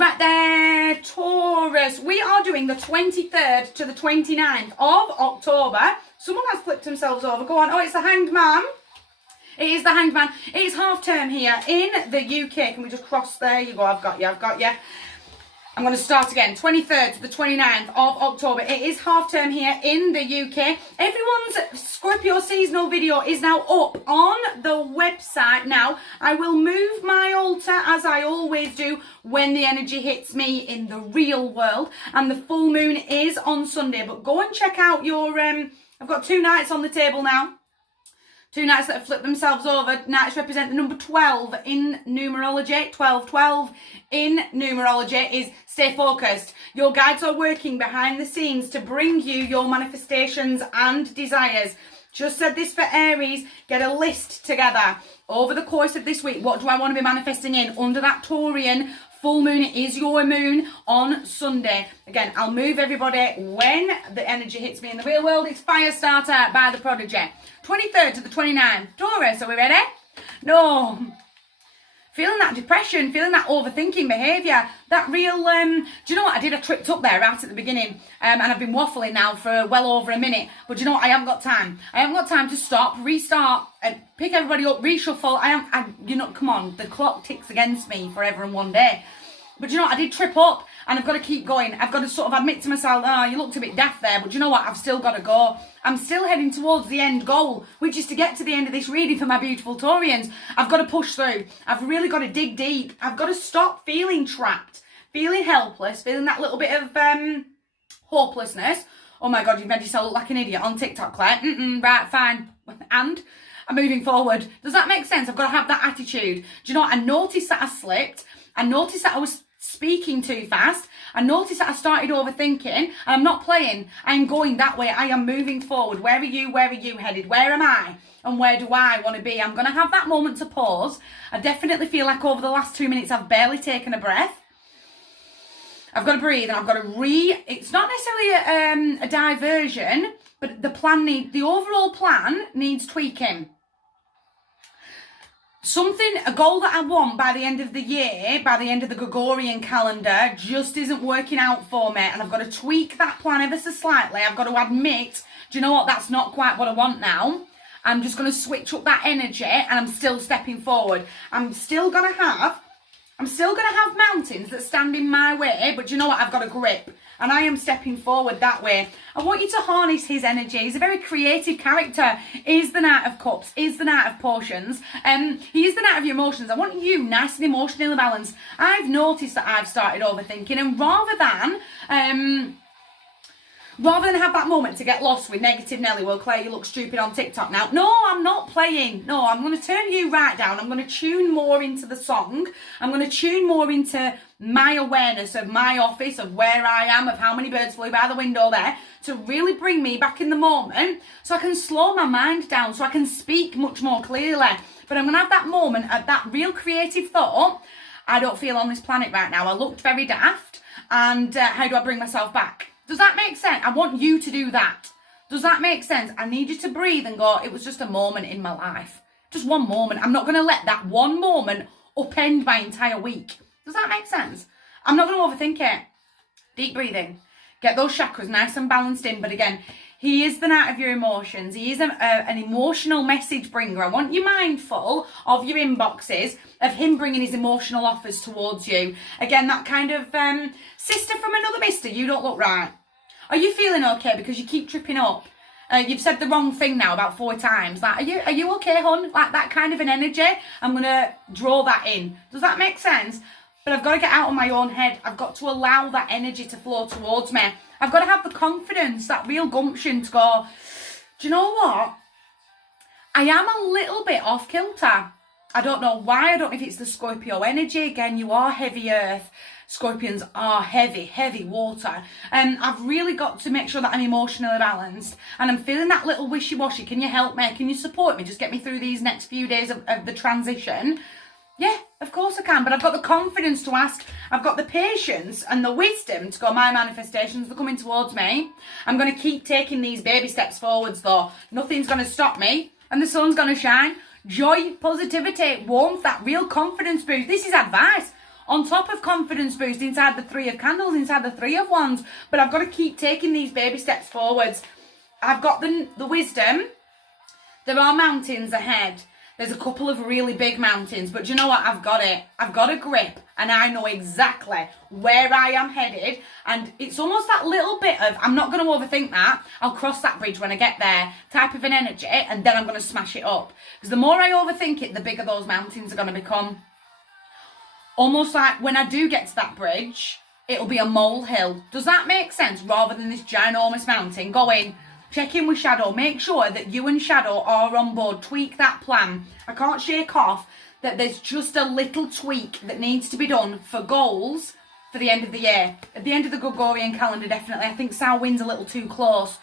Right there, Taurus. We are doing the 23rd to the 29th of October. Someone has flipped themselves over. Go on. Oh, it's the Hanged Man. It is the Hanged Man. It is half term here in the UK. Can we just cross? There you go. I've got you. I'm going to start again. 23rd to the 29th of October. It is half term here in the UK. Everyone's Scorpio seasonal video is now up on the website now. I will move my altar as I always do when the energy hits me in the real world. And the full moon is on Sunday. But go and check out your... I've got 2 knights on the table now. 2 knights that have flipped themselves over. Knights represent the number 12 in numerology. 12 in numerology is stay focused. Your guides are working behind the scenes to bring you your manifestations and desires. Just said this for Aries. Get a list together over the course of this week. What do I want to be manifesting in under that Taurian full moon? It is your moon on Sunday. Again, I'll move everybody when the energy hits me in the real world. It's Firestarter by the Prodigy. 23rd to the 29th. Taurus, are we ready? No. Feeling that depression, feeling that overthinking behaviour, that real, do you know what? I tripped up there right at the beginning, and I've been waffling now for well over a minute, but do you know what? I haven't got time. I haven't got time to stop, restart, and pick everybody up, reshuffle. Come on, the clock ticks against me forever and one day. But you know what? I did trip up, and I've got to keep going. I've got to sort of admit to myself, oh, you looked a bit daft there, but you know what? I've still got to go. I'm still heading towards the end goal, which is to get to the end of this reading for my beautiful Taurians. I've got to push through. I've really got to dig deep. I've got to stop feeling trapped, feeling helpless, feeling that little bit of hopelessness. Oh my God, you've made yourself look like an idiot on TikTok, Claire. Right, fine. And I'm moving forward. Does that make sense? I've got to have that attitude. Do you know what? I noticed that I slipped. I noticed that I was speaking too fast. I noticed that I started overthinking, and I'm not playing. I'm going that way. I am moving forward. Where are you? Where are you headed? Where am I? And where do I want to be? I'm going to have that moment to pause. I definitely feel like over the last 2 minutes, I've barely taken a breath. I've got to breathe, and I've got to it's not necessarily a diversion, but the overall plan needs tweaking. A goal that I want by the end of the year, by the end of the Gregorian calendar, just isn't working out for me. And I've got to tweak that plan ever so slightly. I've got to admit, do you know what? That's not quite what I want now. I'm just going to switch up that energy, and I'm still stepping forward. I'm still going to have mountains that stand in my way, but do you know what? I've got a grip, and I am stepping forward that way. I want you to harness his energy. He's a very creative character. Is the Knight of Cups, is the Knight of Potions. He is the Knight of your emotions. I want you nice and emotionally balanced. I've noticed that I've started overthinking, and rather than have that moment to get lost with negative Nelly, well, Claire, you look stupid on TikTok now. No, I'm not playing. No, I'm going to turn you right down. I'm going to tune more into the song. I'm going to tune more into my awareness of my office, of where I am, of how many birds flew by the window there, to really bring me back in the moment so I can slow my mind down, so I can speak much more clearly. But I'm going to have that moment at that real creative thought. I don't feel on this planet right now. I looked very daft, and how do I bring myself back? Does that make sense? I want you to do that. Does that make sense? I need you to breathe and go, it was just a moment in my life. Just one moment. I'm not going to let that one moment upend my entire week. Does that make sense? I'm not going to overthink it. Deep breathing. Get those chakras nice and balanced in. But again, he is the Knight of your emotions. He is an emotional message bringer. I want you mindful of your inboxes, of him bringing his emotional offers towards you. Again, that kind of sister from another mister, you don't look right. Are you feeling okay? Because you keep tripping up. You've said the wrong thing now about 4 times. Like, are you okay, hon? Like that kind of an energy. I'm going to draw that in. Does that make sense? But I've got to get out of my own head. I've got to allow that energy to flow towards me. I've got to have the confidence, that real gumption to go, do you know what? I am a little bit off kilter. I don't know why. I don't know if it's the Scorpio energy. Again, you are heavy earth. Scorpions are heavy, heavy water. And I've really got to make sure that I'm emotionally balanced. And I'm feeling that little wishy-washy. Can you help me? Can you support me? Just get me through these next few days of the transition. Yeah, of course I can. But I've got the confidence to ask. I've got the patience and the wisdom to go, my manifestations are coming towards me. I'm going to keep taking these baby steps forwards though. Nothing's going to stop me. And the sun's going to shine. Joy, positivity, warmth, that real confidence boost. This is advice. On top of confidence boost inside the 3 of candles, inside the 3 of wands. But I've got to keep taking these baby steps forwards. I've got the wisdom. There are mountains ahead. There's a couple of really big mountains, but do you know what? I've got it. I've got a grip, and I know exactly where I am headed. And it's almost that little bit of, I'm not going to overthink that. I'll cross that bridge when I get there, type of an energy, and then I'm going to smash it up. Because the more I overthink it, the bigger those mountains are going to become. Almost like when I do get to that bridge, it'll be a molehill. Does that make sense? Rather than this ginormous mountain going. Check in with Shadow. Make sure that you and Shadow are on board. Tweak that plan. I can't shake off that there's just a little tweak that needs to be done for goals for the end of the year. At the end of the Gregorian calendar, definitely. I think Samhain's a little too close.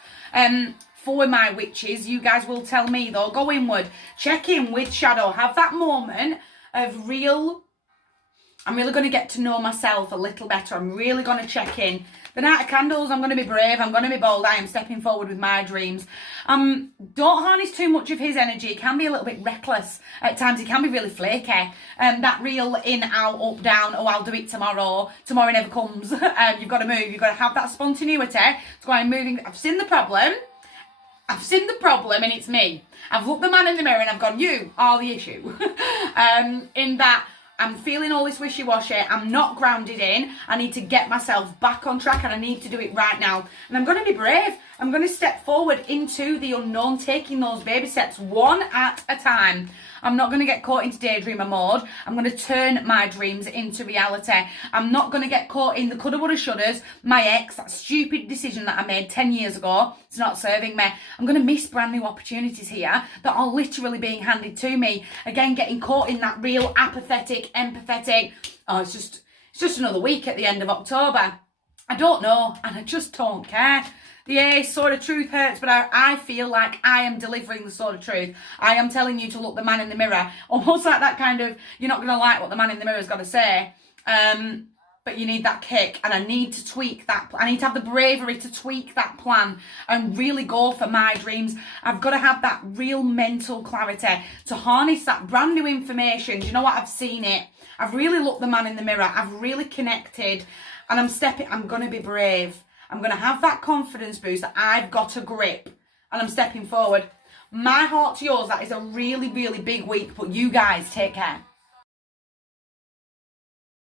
For my witches, you guys will tell me though. Go inward. Check in with Shadow. Have that moment of real... I'm really going to get to know myself a little better. I'm really going to check in. The Knight of Candles, I'm going to be brave. I'm going to be bold. I am stepping forward with my dreams. Don't harness too much of his energy. It can be a little bit reckless at times. It can be really flaky. That real in, out, up, down. Oh, I'll do it tomorrow. Tomorrow never comes. You've got to move. You've got to have that spontaneity. It's going moving. I've seen the problem. And it's me. I've looked the man in the mirror and I've gone, you are the issue. In that... I'm feeling all this wishy-washy. I'm not grounded in. I need to get myself back on track and I need to do it right now. And I'm going to be brave. I'm going to step forward into the unknown, taking those baby steps one at a time. I'm not going to get caught into daydreamer mode. I'm going to turn my dreams into reality. I'm not going to get caught in the coulda, woulda, shouldas. My ex, that stupid decision that I made 10 years ago, it's not serving me. I'm going to miss brand new opportunities here that are literally being handed to me. Again, getting caught in that real apathetic, empathetic, oh, it's just another week at the end of October. I don't know, and I just don't care. The sword of truth hurts, but I feel like I am delivering the sword of truth. I am telling you to look the man in the mirror. Almost like that kind of, you're not going to like what the man in the mirror's got to say. But you need that kick, and I need to tweak that. I need to have the bravery to tweak that plan and really go for my dreams. I've got to have that real mental clarity to harness that brand new information. Do you know what? I've seen it. I've really looked the man in the mirror. I've really connected, and I'm going to be brave. I'm going to have that confidence boost that I've got a grip and I'm stepping forward. My heart to yours, that is a really, really big week, but you guys take care.